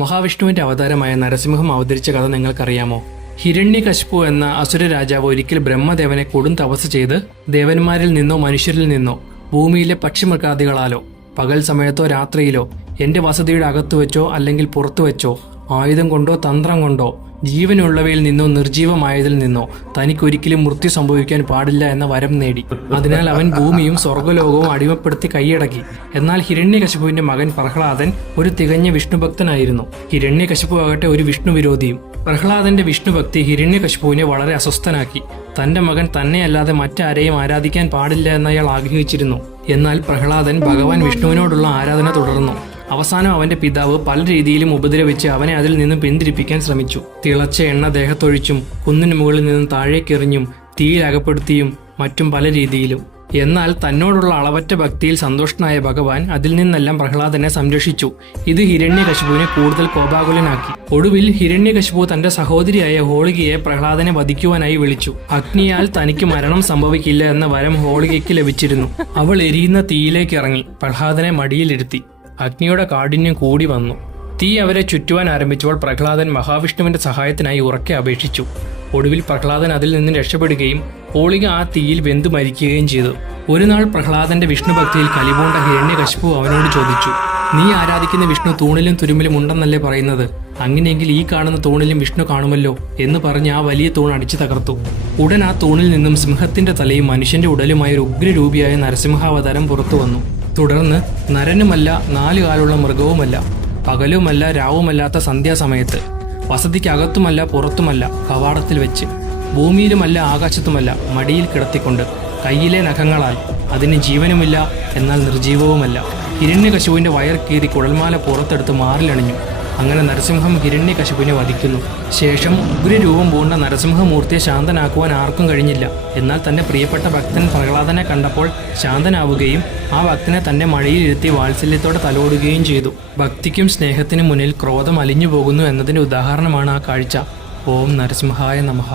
മഹാവിഷ്ണുവിന്റെ അവതാരമായ നരസിംഹം അവതരിച്ച കഥ നിങ്ങൾക്കറിയാമോ? ഹിരണ്യകശിപു എന്ന അസുര രാജാവ് ഒരിക്കൽ ബ്രഹ്മദേവനെ കൊടും തപസ് ചെയ്ത് ദേവന്മാരിൽ നിന്നോ മനുഷ്യരിൽ നിന്നോ ഭൂമിയിലെ പക്ഷിമൃഗാദികളാലോ പകൽ സമയത്തോ രാത്രിയിലോ എന്റെ വസതിയുടെ അകത്തു വെച്ചോ അല്ലെങ്കിൽ പുറത്തു വെച്ചോ ആയുധം കൊണ്ടോ തന്ത്രം കൊണ്ടോ ജീവനുള്ളവയിൽ നിന്നോ നിർജീവമായതിൽ നിന്നോ തനിക്കൊരിക്കലും മൃത്യു സംഭവിക്കാൻ പാടില്ല എന്ന വരം നേടി. അതിനാൽ അവൻ ഭൂമിയും സ്വർഗ്ഗലോകവും അടിമപ്പെടുത്തി കൈയടക്കി. എന്നാൽ ഹിരണ്യകശിപുവിന്റെ മകൻ പ്രഹ്ലാദൻ ഒരു തികഞ്ഞ വിഷ്ണുഭക്തനായിരുന്നു. ഹിരണ്യകശിപു ആകട്ടെ ഒരു വിഷ്ണു വിരോധിയും. പ്രഹ്ലാദന്റെ വിഷ്ണുഭക്തി ഹിരണ്യകശിപുവിനെ വളരെ അസ്വസ്ഥനാക്കി. തന്റെ മകൻ തന്നെയല്ലാതെ മറ്റാരെയും ആരാധിക്കാൻ പാടില്ല എന്നയാൾ ആഗ്രഹിച്ചിരുന്നു. എന്നാൽ പ്രഹ്ലാദൻ ഭഗവാൻ വിഷ്ണുവിനോടുള്ള ആരാധന തുടർന്നു. അവസാനം അവന്റെ പിതാവ് പല രീതിയിലും ഉപദ്രവിച്ച് അവനെ അതിൽ നിന്നും പിന്തിരിപ്പിക്കാൻ ശ്രമിച്ചു. തിളച്ച എണ്ണ ദേഹത്തൊഴിച്ചും കുന്നിന് മുകളിൽ നിന്നും താഴേക്കെറിഞ്ഞും തീയിൽ അകപ്പെടുത്തിയും മറ്റും പല രീതിയിലും. എന്നാൽ തന്നോടുള്ള അളവറ്റ ഭക്തിയിൽ സന്തുഷ്ടനായ ഭഗവാൻ അതിൽ നിന്നെല്ലാം പ്രഹ്ലാദനെ സംരക്ഷിച്ചു. ഇത് ഹിരണ്യകശിപുവിനെ കൂടുതൽ കോപാകുലനാക്കി. ഒടുവിൽ ഹിരണ്യകശിപു തന്റെ സഹോദരിയായ ഹോളികയെ പ്രഹ്ലാദനെ വധിക്കുവാനായി വിളിച്ചു. അഗ്നിയാൽ തനിക്ക് മരണം സംഭവിക്കില്ല എന്ന വരം ഹോളികയ്ക്ക് ലഭിച്ചിരുന്നു. അവൾ എരിയുന്ന തീയിലേക്ക് ഇറങ്ങി പ്രഹ്ലാദനെ മടിയിലിരുത്തി. അഗ്നിയുടെ കാഠിന്യം കൂടി വന്നു. തീ അവരെ ചുറ്റുവാൻ ആരംഭിച്ചപ്പോൾ പ്രഹ്ലാദൻ മഹാവിഷ്ണുവിന്റെ സഹായത്തിനായി ഉറക്കെ അപേക്ഷിച്ചു. ഒടുവിൽ പ്രഹ്ലാദൻ അതിൽ നിന്ന് രക്ഷപ്പെടുകയും ഹോളിക ആ തീയിൽ വെന്തു മരിക്കുകയും ചെയ്തു. ഒരു നാൾ പ്രഹ്ലാദന്റെ വിഷ്ണുഭക്തിയിൽ കലിപൂണ്ട ഹിരണ്യകശിപു അവനോട് ചോദിച്ചു, നീ ആരാധിക്കുന്ന വിഷ്ണു തൂണിലും തുരുമ്പിലും ഉണ്ടെന്നല്ലേ പറയുന്നത്? അങ്ങനെയെങ്കിൽ ഈ കാണുന്ന തൂണിലും വിഷ്ണു കാണുമല്ലോ എന്ന് പറഞ്ഞ് ആ വലിയ തൂൺ അടിച്ചു തകർത്തു. ഉടൻ ആ തൂണിൽ നിന്നും സിംഹത്തിന്റെ തലയും മനുഷ്യന്റെ ഉടലുമായ ഒരു ഉഗ്രരൂപിയായ നരസിംഹാവതാരം പുറത്തു വന്നു. തുടർന്ന് നരനുമല്ല, 4 കാലുള്ള മൃഗവുമല്ല, പകലുമല്ല രാവുമല്ലാത്ത സന്ധ്യാസമയത്ത്, വസതിക്കകത്തുമല്ല പുറത്തുമല്ല, കവാടത്തിൽ വെച്ച്, ഭൂമിയിലുമല്ല ആകാശത്തുമല്ല, മടിയിൽ കിടത്തിക്കൊണ്ട്, കയ്യിലെ നഖങ്ങളാൽ, അതിന് ജീവനുമില്ല എന്നാൽ നിർജീവവുമല്ല, ഹിരണ്യകശിപുവിന്റെ വയർ കീറി കുഴൽമാല പുറത്തെടുത്ത് മാറിലണിഞ്ഞു. അങ്ങനെ നരസിംഹം ഹിരണ്യകശിപുവിനെ വധിക്കുന്നു. ശേഷം ഉഗ്രരൂപം പൂണ്ട നരസിംഹമൂർത്തിയെ ശാന്തനാക്കുവാൻ ആർക്കും കഴിഞ്ഞില്ല. എന്നാൽ തന്റെ പ്രിയപ്പെട്ട ഭക്തൻ പ്രഹ്ലാദനെ കണ്ടപ്പോൾ ശാന്തനാവുകയും ആ ഭക്തനെ തന്റെ മടിയിലിരുത്തി വാത്സല്യത്തോടെ തലോടുകയും ചെയ്തു. ഭക്തിക്കും സ്നേഹത്തിനും മുന്നിൽ ക്രോധം അലിഞ്ഞു പോകുന്നു എന്നതിന്റെ ഉദാഹരണമാണ് ആ കാഴ്ച. ഓം നരസിംഹായ നമഃ.